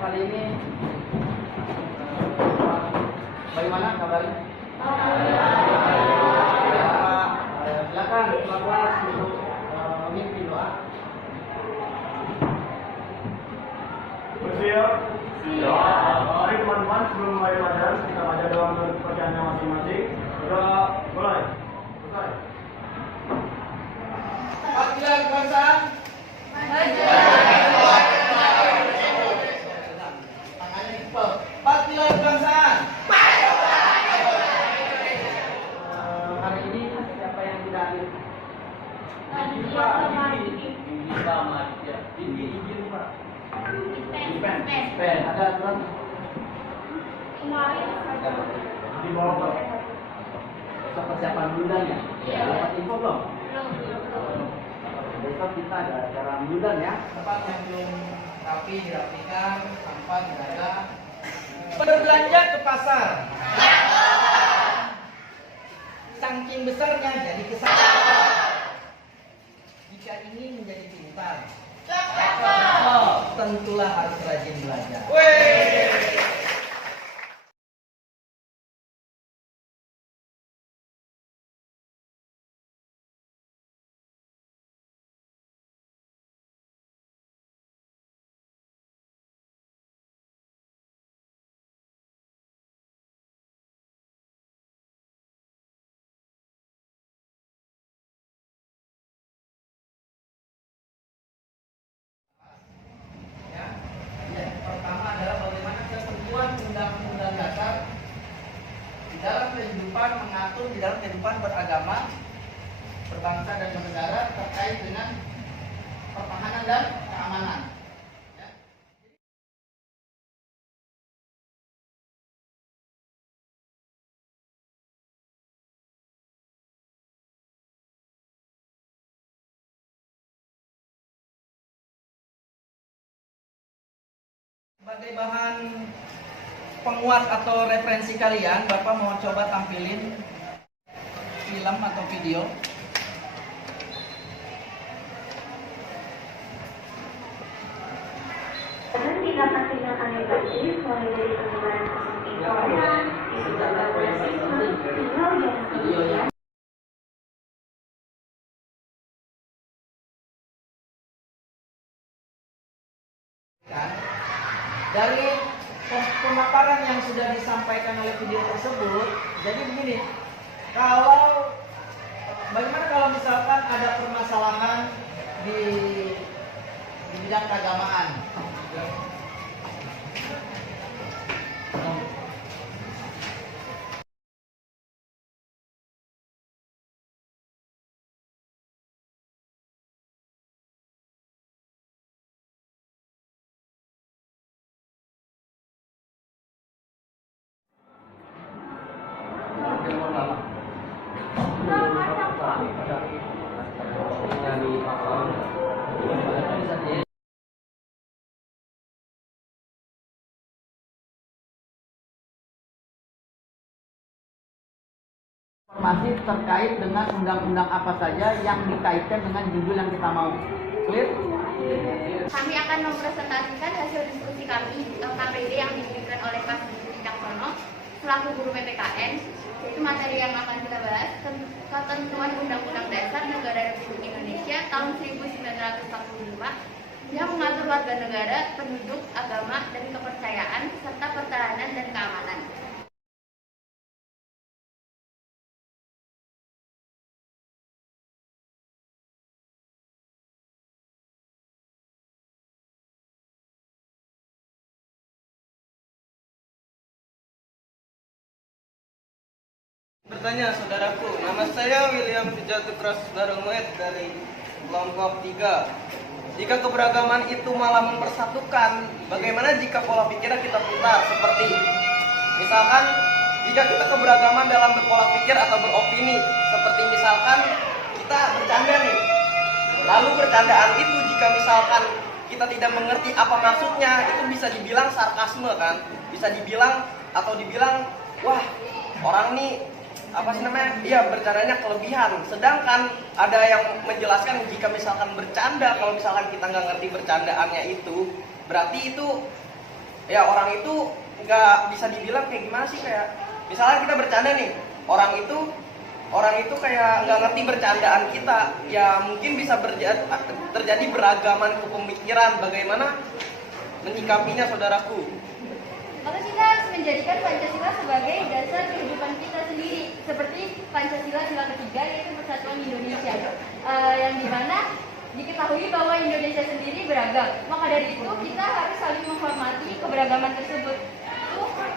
Kali ini bagaimana kabarnya? Silakan kelas untuk memimpin doa. Bersiap? Siap. Mari teman-teman, sebelum mulai pelajaran kita baca doa untuk pekerjaannya masing-masing. Sudah mulai. Selesai. Panggilan kebangsaan. Tangannya dipel. Panggilan kebangsaan. Hari ini siapa yang tidak hadir? Izin Pak. Pen. Ada aturan? Di bawah Pak. Besok persiapan bulan ya? Iya. Dapat info belum? Besok kita ada acara bulan ya. Tempat yang belum rapi dirapikan, sampah tidak ada. Berbelanja ke pasar. Saking besarnya jadi kesalahan. Jika ingin menjadi pintar, tentulah harus rajin belajar. Yang pertama adalah bagaimana ketentuan undang-undang dasar di dalam kehidupan mengatur di dalam kehidupan beragama, berbangsa dan bernegara terkait dengan pertahanan dan keamanan. Ya. Sebagai bahan penguat atau referensi kalian, Bapak mau coba tampilin film atau video. Dengan tindakan-tindakan negatif mulai dari penyebaran kasus intoleran, isu gagal rasisme, hingga ujaran kebencian. Dari pemaparan yang sudah disampaikan oleh video tersebut, jadi begini, bagaimana kalau misalkan ada permasalahan di bidang keagamaan? Informasi terkait dengan undang-undang apa saja yang dikaitkan dengan judul yang kita mau. Clear? Kami akan mempresentasikan hasil diskusi kami KPD yang diberikan oleh Pak Caksono selaku guru PPKN. Itu materi yang akan kita bahas, ketentuan Undang-Undang Dasar Negara Republik Indonesia tahun 1945 yang mengatur warga negara, penduduk, agama, dan kepercayaan, serta pertahanan dan keamanan. Bertanya saudaraku, nama saya William Sujatipras Darumuet dari kelompok 3. Jika keberagaman itu malah mempersatukan, bagaimana jika pola pikirnya kita putar? Seperti misalkan, jika kita keberagaman dalam berpola pikir atau beropini, seperti misalkan kita bercanda nih, lalu bercandaan itu jika misalkan kita tidak mengerti apa maksudnya, itu bisa dibilang sarkasme kan? Bisa dibilang atau dibilang, wah orang nih apa sih namanya? Iya, bercandanya kelebihan. Sedangkan ada yang menjelaskan jika misalkan bercanda, kalau misalkan kita nggak ngerti bercandaannya itu, berarti itu ya orang itu nggak bisa dibilang kayak gimana sih, kayak misalnya kita bercanda nih, orang itu kayak nggak ngerti bercandaan kita, ya mungkin bisa terjadi beragaman pemikiran. Bagaimana menyikapinya, saudaraku? Maka kita harus menjadikan Pancasila sebagai dasar kehidupan kita sendiri, seperti Pancasila sila ketiga yaitu Persatuan Indonesia, yang dimana diketahui bahwa Indonesia sendiri beragam. Maka dari itu kita harus saling menghormati keberagaman tersebut.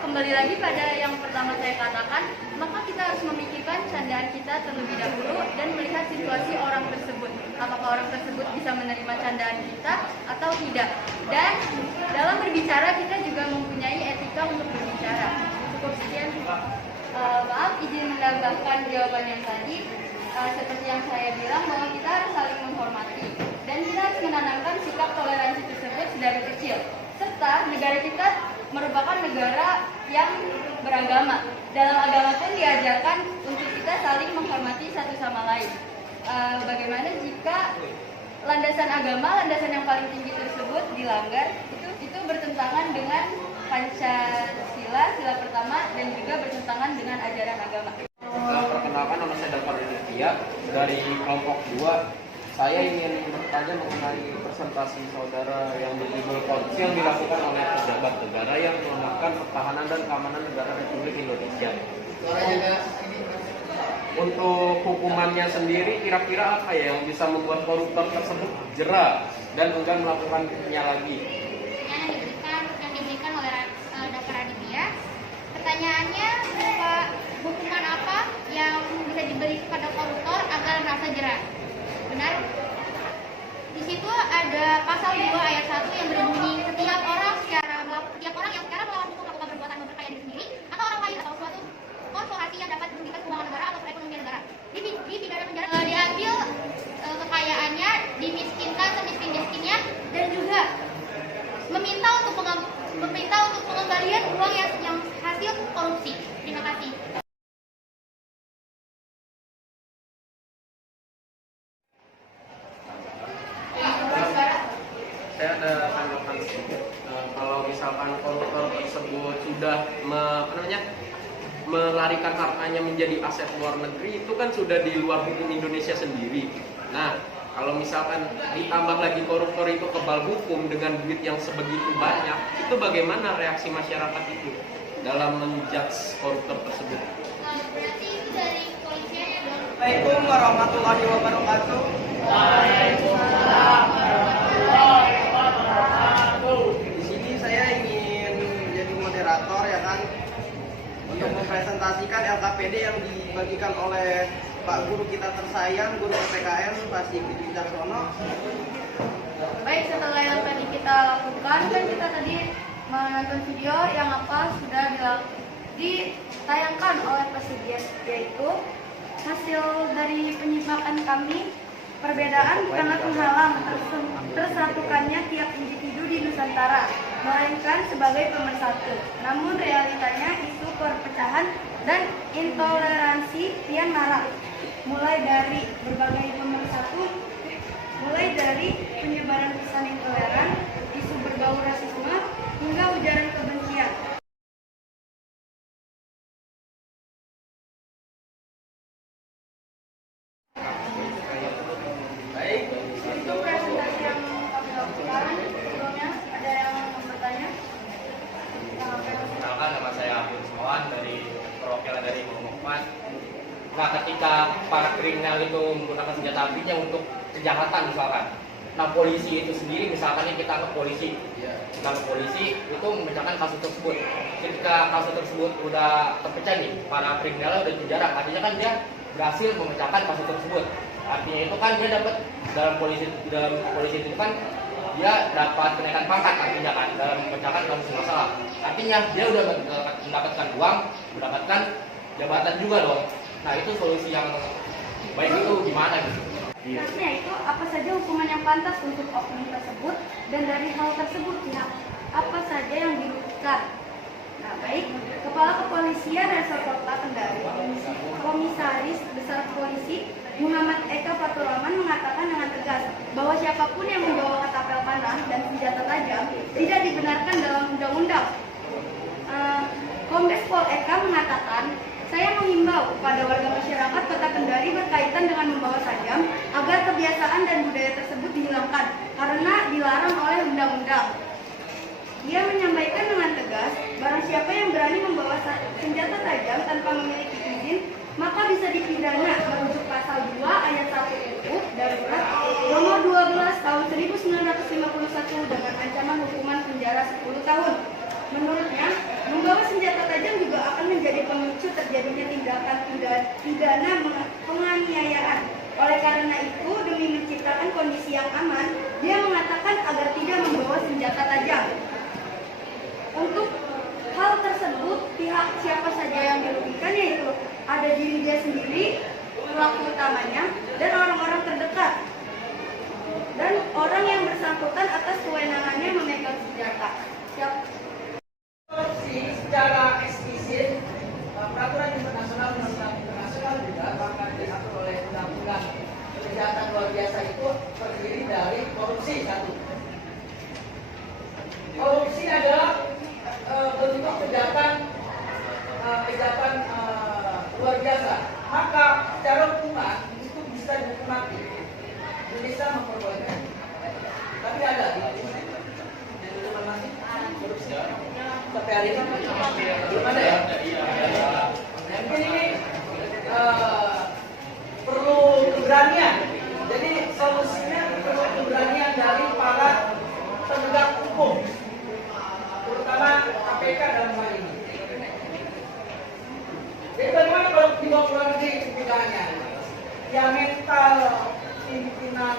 Kembali lagi pada yang pertama saya katakan, maka kita harus memikirkan candaan kita terlebih dahulu dan melihat situasi orang tersebut. Apakah orang tersebut bisa menerima candaan kita atau tidak. Dan dalam berbicara kita juga mempunyai etika untuk berbicara. Cukup sekian. Maaf, izin menambahkan jawaban yang tadi. Seperti yang saya bilang bahwa kita harus saling menghormati dan kita harus menanamkan sikap toleransi tersebut dari kecil. Serta negara kita merupakan negara yang beragama. Dalam agama pun diajarkan untuk kita saling menghormati satu sama lain. Bagaimana jika landasan agama, landasan yang paling tinggi tersebut dilanggar, itu bertentangan dengan Pancasila, sila pertama, dan juga bertentangan dengan ajaran agama. Perkenalkan, nama saya Dapat Aditya dari kelompok 2. Saya ingin bertanya mengenai presentasi saudara yang berjudul korupsi yang dilakukan oleh pejabat negara yang melemahkan pertahanan dan keamanan negara Republik Indonesia. Untuk hukumannya sendiri, kira-kira apa ya yang bisa membuat koruptor tersebut jera dan enggan melakukannya lagi? Yang diberikan oleh Dr. Aditya. Pertanyaannya, hukuman apa yang bisa diberi kepada koruptor agar merasa jera? Benar? Di situ ada pasal 2 ayat 1 yang berbunyi setiap orang yang secara melawan hukum melakukan perbuatan memperkaya diri sendiri atau orang lain atau suatu korporasi yang dapat merugikan keuangan negara atau perekonomian negara dipidana penjara, diambil kekayaannya, dimiskinkan semiskin-miskinnya, dan juga meminta untuk pengembalian uang yang hasil korupsi. Terima kasih. Saya ada tanggapan sedikit. Kalau misalkan koruptor tersebut sudah melarikan hartanya menjadi aset luar negeri, itu kan sudah di luar hukum Indonesia sendiri. Nah, kalau misalkan ditambah lagi koruptor itu kebal hukum dengan duit yang sebegitu banyak, itu bagaimana reaksi masyarakat itu dalam menjudge koruptor tersebut? Berarti itu dari kepolisian ya, Bang? Assalamualaikum warahmatullahi wabarakatuh. Di sini saya ingin menjadi moderator, ya kan, untuk mempresentasikan LKPD yang dibagikan oleh Pak Guru kita tersayang, Guru PPKN Pak Sigit Wicaksono. Baik, setelah yang tadi kita lakukan, kan kita tadi menonton video yang sudah ditayangkan oleh Pak Sigit, yaitu hasil dari penyimpanan kami. Perbedaan bukanlah penghalang tersatukannya tiap individu di Nusantara, melainkan sebagai pemersatu. Namun realitanya isu perpecahan dan intoleransi kian marak, mulai dari penyebaran pesan intoleran, isu berbau rasisme, hingga ujaran kebencian. Baik, Itu presentasi yang kami lakukan. Sebelumnya ada yang mau bertanya? Perkenalkan, nama saya Abdul Semoan dari perwakilan dari Muhammad. Nah, ketika para kriminal itu menggunakan senjata apinya untuk kejahatan misalkan, nah polisi itu sendiri misalkan kita ke polisi, itu memecahkan kasus tersebut. Ketika kasus tersebut udah terpecah nih, para kriminal udah penjara, artinya kan dia berhasil memecahkan kasus tersebut. Artinya itu kan dia dapat dalam polisi itu kan dia dapat kenaikan pangkat, artinya kan dalam memecahkan kasus masalah. Artinya dia udah mendapatkan uang, mendapatkan jabatan juga dong. Nah, itu solusi yang baik itu gimana gitu? Selanjutnya itu apa saja hukuman yang pantas untuk oknum tersebut, dan dari hal tersebut pihak apa saja yang dirugikan. Nah, baik, Kepala Kepolisian Resor Kota Kendari, Komisaris Besar Polisi Muhammad Eka Fatur Rahman mengatakan dengan tegas bahwa siapapun yang membawa katapel panah dan senjata tajam tidak dibenarkan dalam undang-undang. Kombes Pol Eka mengatakan, saya menghimbau kepada warga masyarakat Kota Kendari berkaitan dengan membawa tajam agar kebiasaan dan budaya tersebut dihilangkan karena dilarang oleh undang-undang. Dia menyampaikan dengan tegas, barang siapa yang berani membawa senjata tajam tanpa memiliki izin, maka bisa dipidana merujuk pasal 2 ayat 1 UU Darurat nomor 12 tahun 1951 dengan ancaman hukuman penjara 10 tahun. Menurutnya, membawa senjata tajam juga akan menjadi pemicu terjadinya tindakan pidana penganiayaan. Oleh karena itu, demi menciptakan kondisi yang aman, dia mengatakan agar tidak membawa senjata tajam. Untuk hal tersebut, pihak siapa saja yang dirugikan yaitu ada diri dia sendiri, pelaku utamanya, dan orang-orang terdekat, dan orang yang bersangkutan atas kewenangannya memegang senjata. Korupsi secara eksplisit peraturan internasional juga bahkan diatur oleh undang-undang kejahatan luar biasa itu terdiri dari korupsi satu. Korupsi adalah bentuk kejahatan luar biasa. Maka secara hukuman itu bisa dihukum mati. Indonesia memperbolehkan. Tapi ada di hukuman mati korupsi. Sampai hari ini belum ada ya. Mungkin ini perlu keberanian. Jadi solusinya perlu keberanian dari para penegak hukum, terutama KPK dalam hal ini. Jadi bagaimana kalau dibawa ke luar negeri pidananya? Ya mental pimpinan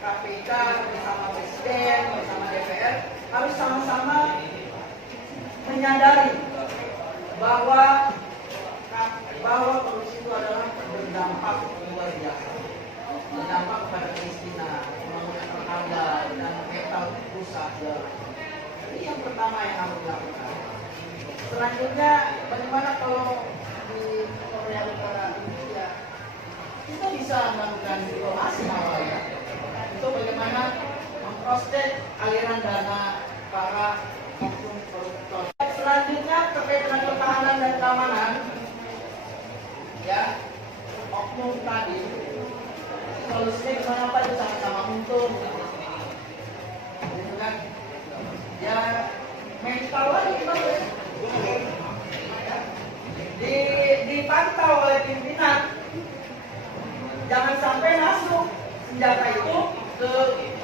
KPK bersama Presiden, bersama DPR harus sama-sama menyadari bahwa korupsi itu adalah berdampak luar biasa, berdampak pada kemiskinan, pembangunan tetangga dan mental rusak. Ini yang pertama yang harus dilakukan. Selanjutnya, bagaimana kalau di Korea Utara Indonesia kita bisa melakukan diplomasi awalnya untuk bagaimana memproses aliran dana para oknum koruptor. Selanjutnya terkait dengan pertahanan dan keamanan, ya oknum tadi solusinya gimana Pak? Itu sama-sama untung, gitu kan? Ya mental lagi Pak. Dipantau oleh pimpinan, jangan sampai masuk senjata itu ke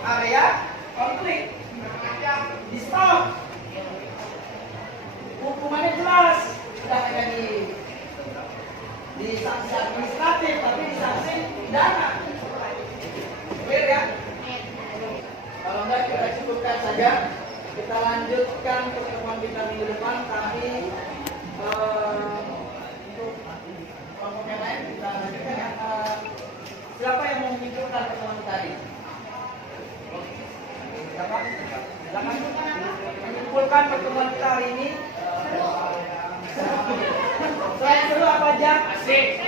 area konflik. Di stop. Hukumannya jelas, tidak hanya di sanksi administratif, tapi di sanksi pidana. Clear ya? Kalau enggak kita cukupkan saja. Kita lanjutkan pertemuan kita minggu depan. Tapi untuk kelompok yang lain kita lanjutkan ya. Siapa yang mau menyimpulkan pertemuan tadi? Siapa? Silakan menyimpulkan pertemuan kita hari ini. Selain seru apa aja? Asik.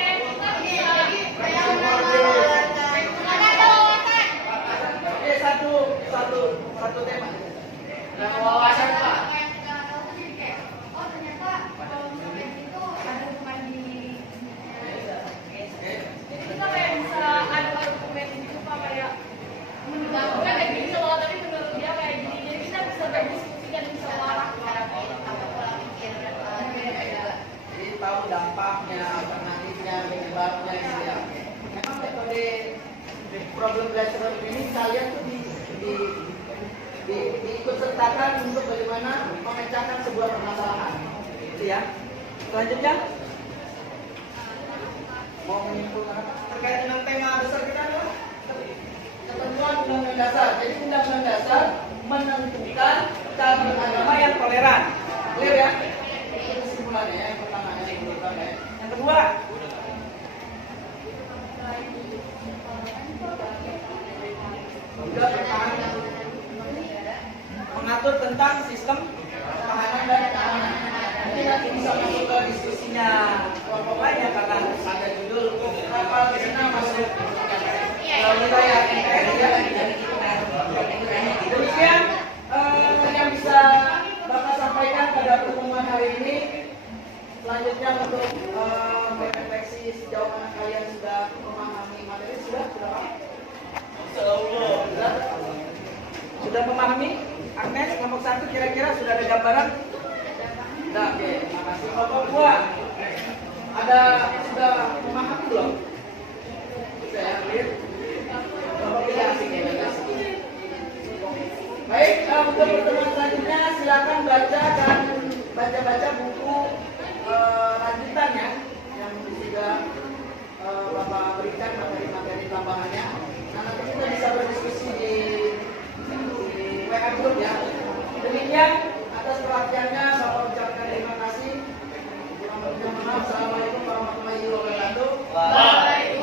Oke, satu tema. Wawasan Pak. Oh ternyata kalau misalnya itu ada hukuman di. Jadi kita kayak bisa ada dokumen gitu Pak kayak menggabungkan kayak gini soal tadi menurut dia kayak gini. Jadi kita bisa berdiskusi dan bisa marah apa pola pikir Jadi tahu dampaknya, alternatifnya, penyebabnya gitu ya. Memang metode problem grassroots ini kalian tuh diikut sertakan untuk bagaimana memecahkan sebuah permasalahan, gitu ya. Selanjutnya mau menyimpulkan apa? Terkait dengan tema besar kita adalah ketentuan undang-undang dasar. Jadi undang-undang dasar menentukan cara beragama yang toleran. Clear ya? Itu kesimpulannya ya. Yang pertama yang dikeluarkan ya. Yang kedua, juga mengatur tentang sistem pertahanan dan keamanan. masuk ke diskusinya kelompok lainnya karena ada judul kapal Krishna masuk wilayah NKRI ya. Demikian yang bisa Bapak sampaikan pada pertemuan hari ini. Selanjutnya untuk merefleksi sejauh mana kalian sudah memahami materi sudah Pak? Sudah memahami? Agnes, kelompok 1 kira-kira sudah ada gambaran? Sudah, oke. Terima kasih. Kelompok 2 ada sudah memahami belum? Sudah ya, clear? Kelompok 3 asik ya, asik. Baik, untuk pertemuan selanjutnya silakan baca dan baca buku lanjutannya yang sudah Bapak berikan materi-materi tambahannya. Nah, nanti kita bisa berdiskusi di WA group ya. Demikian atas perhatiannya Bapak ucapkan terima kasih. Kurang lebihnya mohon maaf. Assalamualaikum warahmatullahi wabarakatuh.